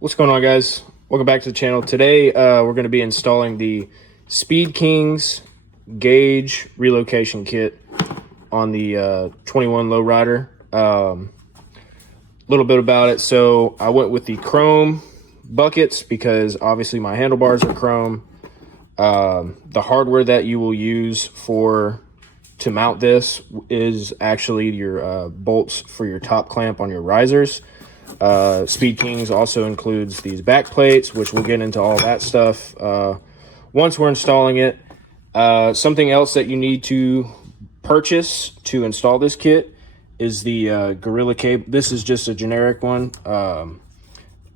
What's going on, guys? Welcome back to the channel. Today we're going to be installing the Speed Kings gauge relocation kit on the 21 lowrider. A little bit about it. So I went with the chrome buckets because obviously my handlebars are chrome. The hardware that you will use to mount this is actually your bolts for your top clamp on your risers. Speed Kings also includes these back plates, which we'll get into all that stuff once we're installing it. Something else that you need to purchase to install this kit is the Gorilla cable. This is just a generic one.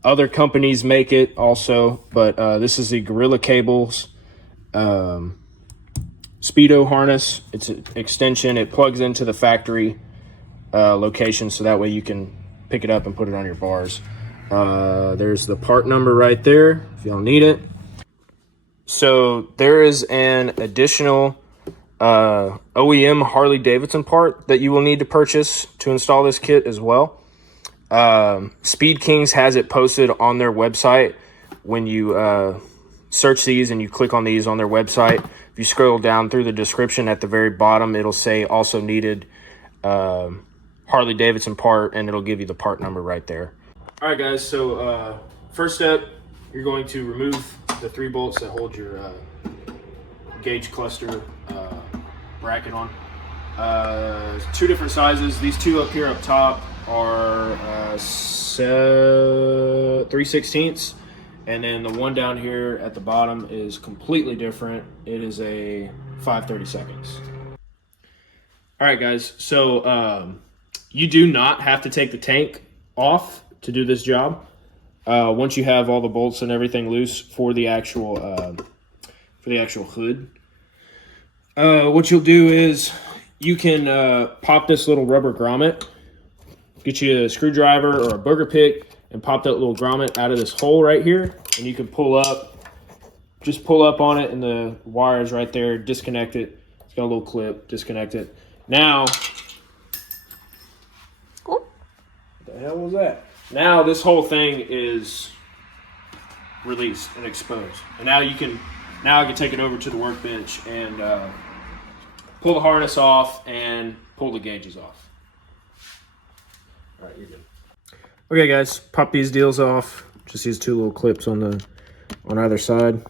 Other companies make it also, but this is the Gorilla Cables Speedo harness. It's an extension. It plugs into the factory location, so that way you can pick it up and put it on your bars. There's the part number right there if y'all need it. So there is an additional OEM Harley Davidson part that you will need to purchase to install this kit as well. Speed Kings has it posted on their website. When you search these and you click on these on their website, if you scroll down through the description at the very bottom, it'll say also needed Harley Davidson part, and it'll give you the part number right there. All right, guys, so first step, you're going to remove the 3 bolts that hold your gauge cluster bracket on. 2 different sizes. These 2 up here up top are 3/16, and then the one down here at the bottom is completely different. It is a 5/32. All right, guys, so you do not have to take the tank off to do this job. Once you have all the bolts and everything loose for the actual hood, what you'll do is you can pop this little rubber grommet, get you a screwdriver or a booger pick, and pop that little grommet out of this hole right here, and you can just pull up on it, and the wire is right there. Disconnect it. It's got a little clip. Disconnect it. Now, what the hell was that? Now this whole thing is released and exposed, and now I can take it over to the workbench and pull the harness off and pull the gauges off. All right, you're good. Okay, guys, pop these deals off. Just these 2 little clips on either side.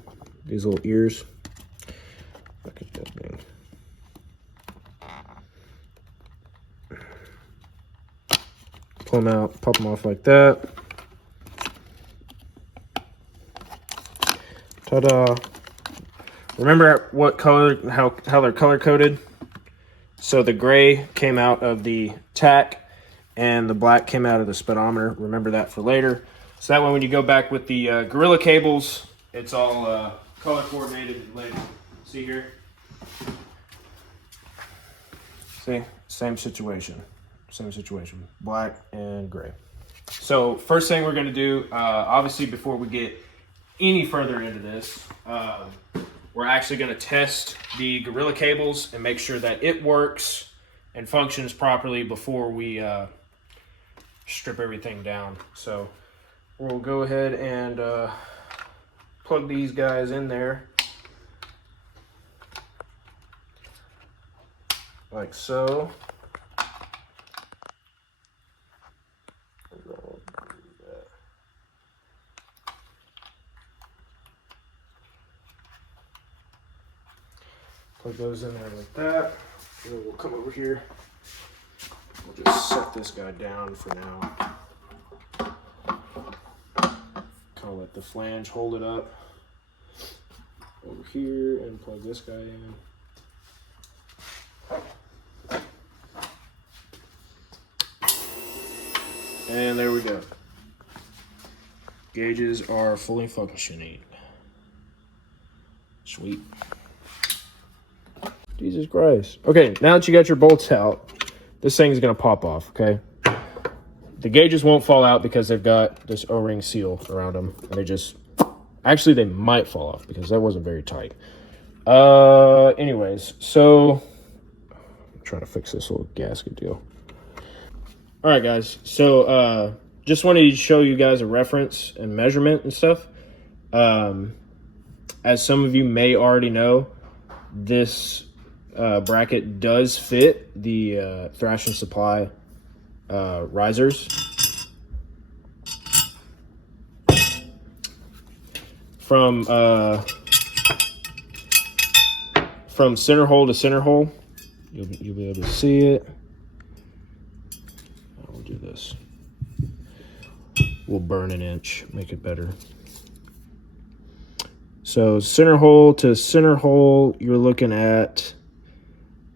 These little ears. Look at that thing. Pull them out, pop them off like that. Ta-da! Remember what color, how they're color coded? So the gray came out of the tack, and the black came out of the speedometer. Remember that for later. So that way, when you go back with the Gorilla cables, it's all color coordinated and labeled. See here? See, same situation. Same situation, black and gray. So first thing we're going to do, obviously before we get any further into this, we're actually going to test the Gorilla cables and make sure that it works and functions properly before we strip everything down. So we'll go ahead and plug these guys in there like so. Plug those in there like that. And then we'll come over here. We'll just set this guy down for now. Kind of let the flange hold it up over here and plug this guy in. And there we go. Gauges are fully functioning. Sweet. Jesus Christ. Okay, now that you got your bolts out, this thing's gonna pop off, okay? The gauges won't fall out because they've got this O-ring seal around them. And actually they might fall off because that wasn't very tight. Anyways, so I'm trying to fix this little gasket deal. All right, guys, so just wanted to show you guys a reference and measurement and stuff. As some of you may already know, this bracket does fit the Thrash and Supply risers. From center hole to center hole, you'll be able to see it. We'll do this. We'll burn an inch, make it better. So center hole to center hole, you're looking at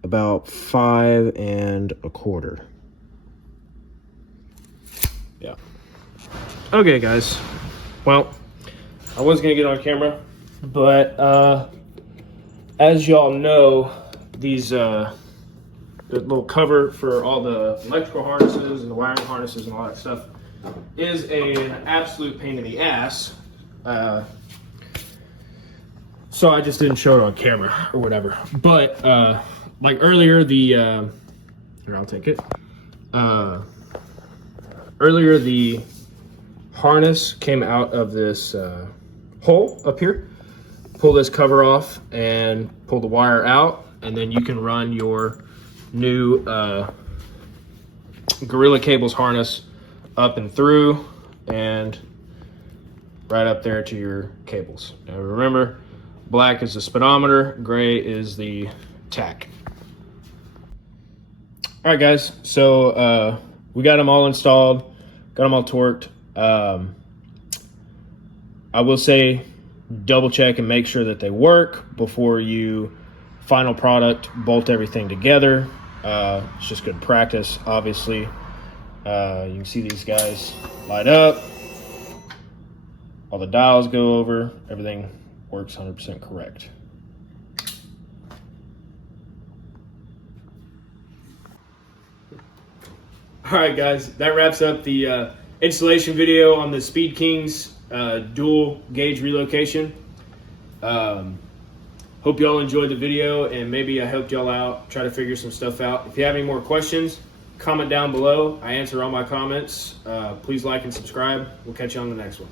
about 5 1/4. Yeah. Okay, guys. Well, I was gonna get on camera, but as y'all know, these the little cover for all the electrical harnesses and the wiring harnesses and all that stuff is an absolute pain in the ass. So I just didn't show it on camera or whatever. But like earlier, here, I'll take it. Earlier, the harness came out of this hole up here. Pull this cover off and pull the wire out, and then you can run your new Gorilla Cables harness up and through and right up there to your cables. Now remember, black is the speedometer, gray is the tach. All right, guys, so we got them all installed, got them all torqued. I will say, double check and make sure that they work before you final product bolt everything together. It's just good practice, obviously. You can see these guys light up, all the dials go over, everything works 100% correct. All right, guys, that wraps up the installation video on the Speed Kings dual gauge relocation. Hope y'all enjoyed the video, and maybe I helped y'all out, try to figure some stuff out. If you have any more questions, comment down below. I answer all my comments. Please like and subscribe. We'll catch you on the next one.